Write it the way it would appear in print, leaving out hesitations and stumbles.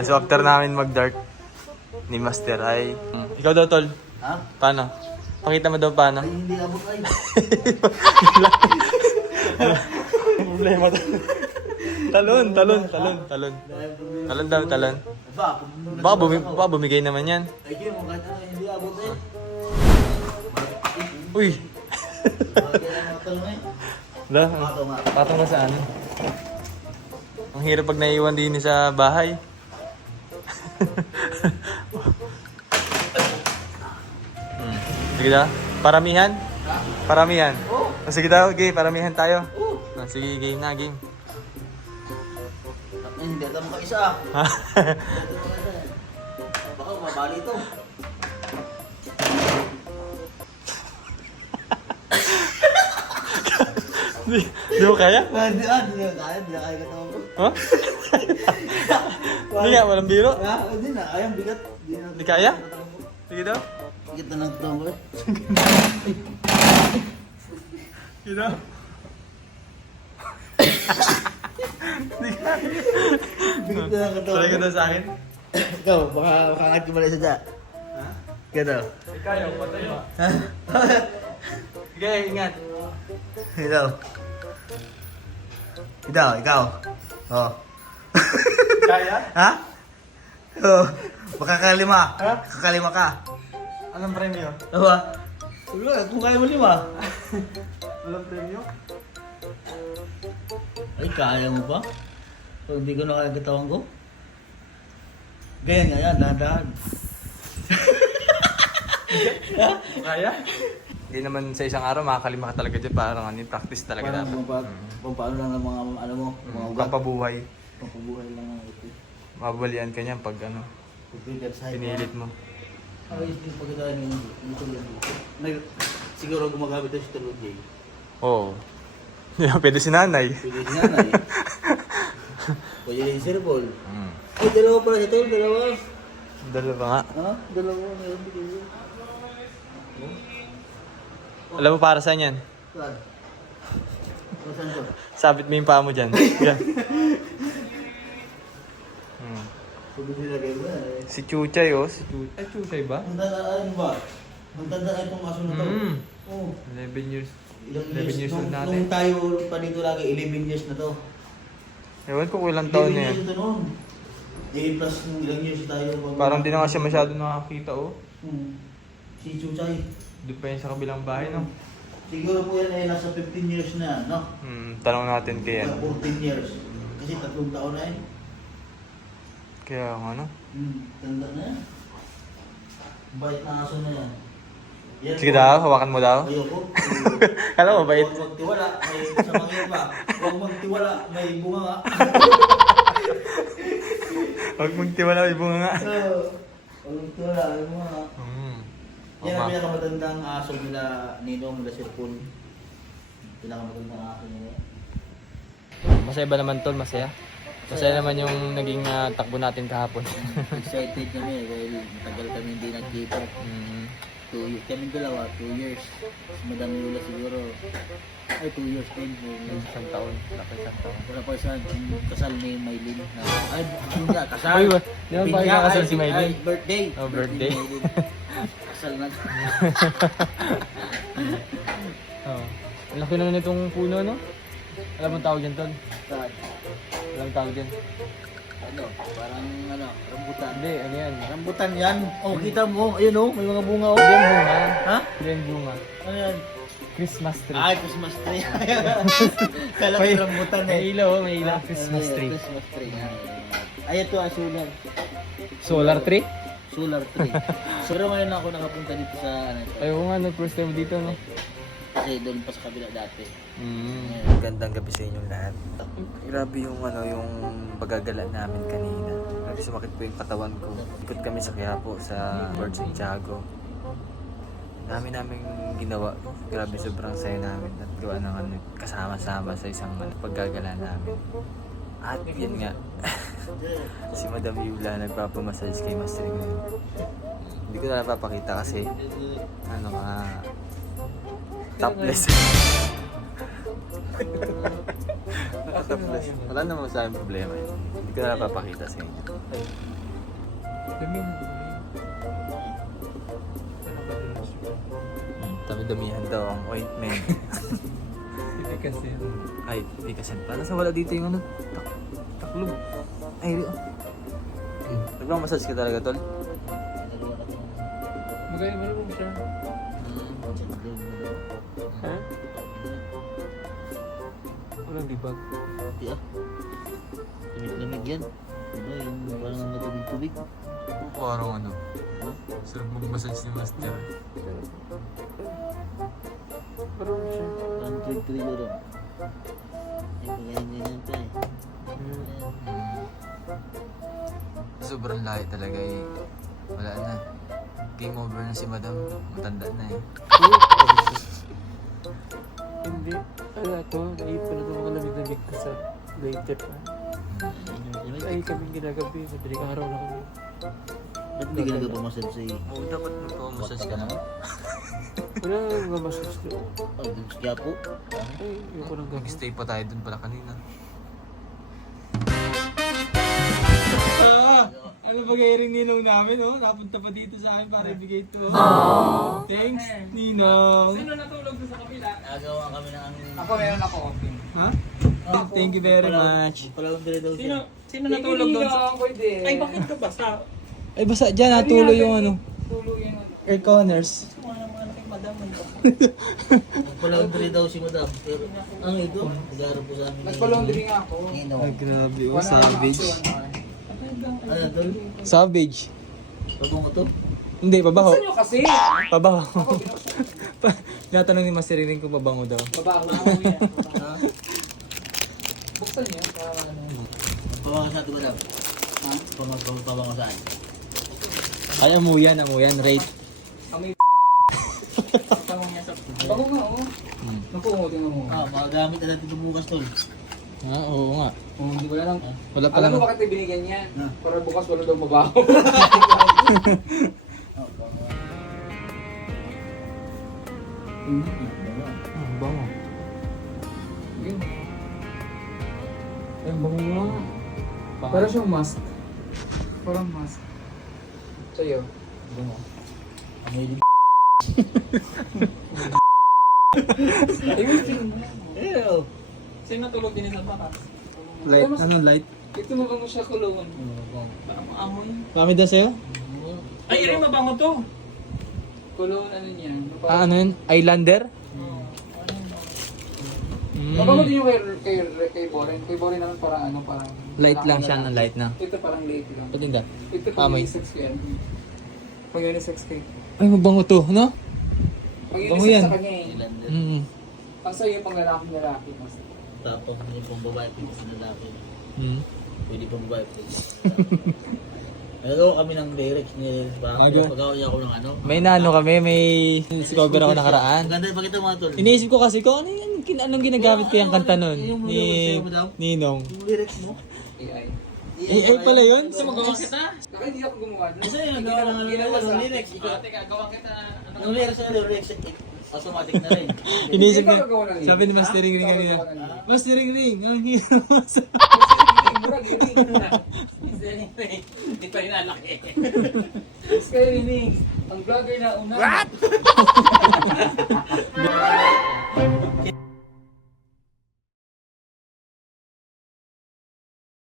So after namin mag-dart ni Master ay... Ikaw daw, Tol. Ha? Paano? Pakita mo daw paano. Ay, hindi abot ay. Problema to. Talon. Talon daw, talon. Baka bumigay naman yan. Ay, kaya mo kahit ano, hindi abot ay. Uy! Bakit ang matalong ay? Wala, patong ka saan? Ang hirap pag naiwan din sa bahay. Sige daw, paramihan? Paramihan? Sige daw, okay, paramihan tayo. Sige, game na, game. Ay, hindi ata makaisa. Ha? Baka mabali ito. Di mo kaya? Hindi na kaya. Hindi na kaya katawan ko. Ha? Hindi nga, walang biro. Hindi na kaya. Bigat. Di kaya? Sige daw. Bigat na ng katawan ko eh. Sige daw. Bigat na ng katawan Sorry ka ko. daw sa akin. Ikaw, baka angat ko mali sa dya. Ha? Gano? Kaya, patay mo. Ha? Sige, ingat. Ikaw. Ikaw. Oh. Kaya? Ha? Oh. Makakalima. Ha? Kakalima ka. Anong premyo? Diba? Wala, kung kaya mo lima. Walang premyo? Ay, kaya mo ba? Kung hindi ko na kaya katawan ko? Ganyan nga yan, dahan-dahan. Kaya? Hindi naman sa isang araw makakalima ka talaga dyan. Parang practice talaga Parang dapat. kung paano lang ang mga, ano mo, mga ugat. Kapabuhay. Pampabuhay lang ang ito. Mabalian ka niyan pag Pagbigat sa pinilit mo. Ayos din pagkadaan yung tulad dito. Siguro gumagamit ito si Tulad Jay. Oo. Hindi naman pwede si nanay. Pwede si nanay. Pwede rin si Sir Paul. Mm. Ay, dalawa pala siya Tol, dalawa. Dalawa nga. Ha? Dalawa, meron dito. Alam mo para saan yan? Saan? Saan to? Sabit mo yung paa mo dyan. Yan. Sabi sila kayo ba? Si Chuchay oh. Si Chuchay. Ay, Chuchay ba? Ang tandaan ba? Ang tandaan itong aso na to. Oo. 11 years. Ilang 11 years old natin. Nung tayo pa dito lagi, 11 years na to. Ewan ko kung ilang taon 11 na years yan. ito noon. plus nung ilang years tayo. Parang di na nga siya masyado nakakita oh. Si Chuchay. Doon pa yan sa kabilang bahay no? Siguro po yan ay nasa 15 years na, no? Tanong natin kay ano. 14 years. Kasi 3 taon na eh. Kaya ano? Tanda na yan. Bait na aso na yan. Yan Sige po. daw, hawakan mo daw. Ayoko. Alam mo, bait. Huwag magtiwala, may sa mga iba. Huwag magtiwala, may bunga nga. Huwag magtiwala, may bunga nga. Huwag magtiwala, may bunga nga. Yan ang pinakamatandang aso nila Ninong Sir Paul. Pinakamatandang aso nila. Masaya ba naman tol? Masaya? Masaya naman yung naging takbo natin kahapon. Excited kami dahil matagal kami hindi nagkita. 2 years. Kami dalawa, 2 years. Si Madam Lula siguro. Ay, 2 years din. Isang taon. Dapat isang taon. Wala pa isa, kasal ni Maylin. Ay, yun nga, kasal. Ay, di ba pa kasal si Maylin? Ay, birthday. Oh, birthday. Kasal na. Oh. Ang laki naman itong puno, no? Alam mo ang tawag dyan, tol? Saan? Alam mo tawag dyan? Ano, parang ano, rambutan. Hindi, ano yan? Rambutan yan. Oh, kita mo. Ayun oh, may mga bunga oh. Hindi yan bunga. Ha? Hindi yan bunga. Ano yan? Christmas tree. Ay, Christmas tree. Kala ko May- rambutan May eh. ilaw, oh, may ilaw. Ah, Christmas ano, tree. Christmas tree. Ay, ito ah, solar. Solar tree? Solar tree. Pero ngayon ako nakapunta dito sa ano ito. Ay, oo nga, no, first time dito, no? Kasi doon pa sa kabila dati. Gandang gabi sa inyong lahat. Grabe yung yung paggagala namin kanina. Grabe sumakit po yung katawan ko. Ikot kami sa Quiapo sa Port Santiago. Dami naming ginawa. Grabe sobrang saya namin at gawa ng kasama-sama sa isang paggagala namin. At yun nga, si Madam Yula nagpapamassage kay Master ngayon. Hindi ko na napapakita kasi topless. Nakaka-flash. Wala namang sa akin problema eh. Hindi ko na napapakita sa inyo. Dami na dami. Dami-damihan daw ang ointment. Hindi kasi. Ay, hindi kasi. Parang sa wala dito yung ano, taklog. Ay, oh. Nagmamassage ka talaga, tol? Magaling mo naman siya. Ha? Walang libag. Yeah. Lamig-lamig yan. Diba yung parang matubig-tubig? Parang ano, sarap mag-massage ni Master. Parang siya. Parang tuwig-tuwig yun. Yung pagayin-ganyan pa eh. Sobrang lahi talaga eh. Wala na. Game over na si Madam. Matanda na eh. Hindi. Ano ito? Naipan na ito mga lamig-lamig ko sa later pa. Ay kaming ginagabi. Madaling araw na kami. Ba't hindi ka nagpapamassage sa iyo? Oo, dapat magpamassage ka na. Wala nga massage doon. Oh, dun sa Quiapo. Ay, yung ko nang gagawin. Nag-stay pa tayo dun pala kanina. Ano ba gayring ninong namin, oh? Napunta pa dito sa akin para ibigay ito. Thanks, Ninong. Sino natulog doon sa kabila? Nagawa kami ng... Ako, meron ako. Ha? Thank you very much. Palaundry daw siya. Sino natulog doon sa... Ay, bakit ka basa? Ay, basta dyan, natulo yung ano. Tulo yan. Air corners. Palaundry daw si Madam. Pero ang ito, nag-aarap po sa amin. Nagpa-laundry nga ako. Nino. Ay, grabe, oh, savage. Ano, tol? Savage. Pagong ito? Hindi, pabaho. Saan nyo kasi? Pabaho. Natanong ni Master Ririn kung pabango daw. Babaho na ako yan. Buksan niyo para ano. Pabango sa atin, Madam. Ha? Pabango saan? Ay, amuyan, rate. Amoy Tango niya sa... Bago nga, oh. Naku, tingnan mo. Ah, magagamit na natin ito bukas, tol. Ah, oo nga. Oh, hindi ko lang. Wala pa Alam mo lang. bakit ibinigyan yan? Para bukas wala daw mabaho. Ah, bango. Yun. Ay, bango nga. Para siyang mask. Parang mask. Sa'yo. Bango. Ang hilig. Ayun, tingnan mo. Ew. Sino natulog din sa bakas? Light, ano light? Ito mabango siya kulungan. Parang amoy. Kami daw sa'yo? Ay, rin mabango to. Kulungan ano niya. Ah, ano yun? Islander? Mabango din yung kay Boren. Kay Boren naman parang ano, parang... Light lang siya, ng light na. Ito parang late lang. Patinda. Ito Ah, pang may- unisex ko yan. Pang unisex ko eh. Ay, mabango to, no? Pang Bango unisex yan. sa kanya eh. Ilander. Ang sa'yo pang lalaki. Mas. Tapos, hindi pong babae, pwede sa lalaki. Pwede pong babae, pwede sa lalaki. Nagagawa kami ng lyrics ni Aga. Pagawa niya ako ng ano. May nano kami, may discover ako nakaraan. Ang ganda, pakita mga tol. Iniisip ko kasi kung anong ginagamit ko yung kanta nun Yung ni mo daw? Ninong. Yung lyrics mo. AI. Ay, pala yun? Gusto mo gawa kita? Bakit hindi ako gumawa doon? Kasi yun, gawa ng Ginawa sa lyrics. Ah, teka, gawa kita. Yung lyrics na lyrics, automatic na rin. Iniisip ko, Hindi ka gagawa ng sabi ni Master Ring Ring kanina, Ikaw gagawa ng lyrics. Master Ring Ring, ang hero mo sa... Murag, iring. Hindi pa rin nalaki. Mas kayo iring. Ang vlogger na una. What?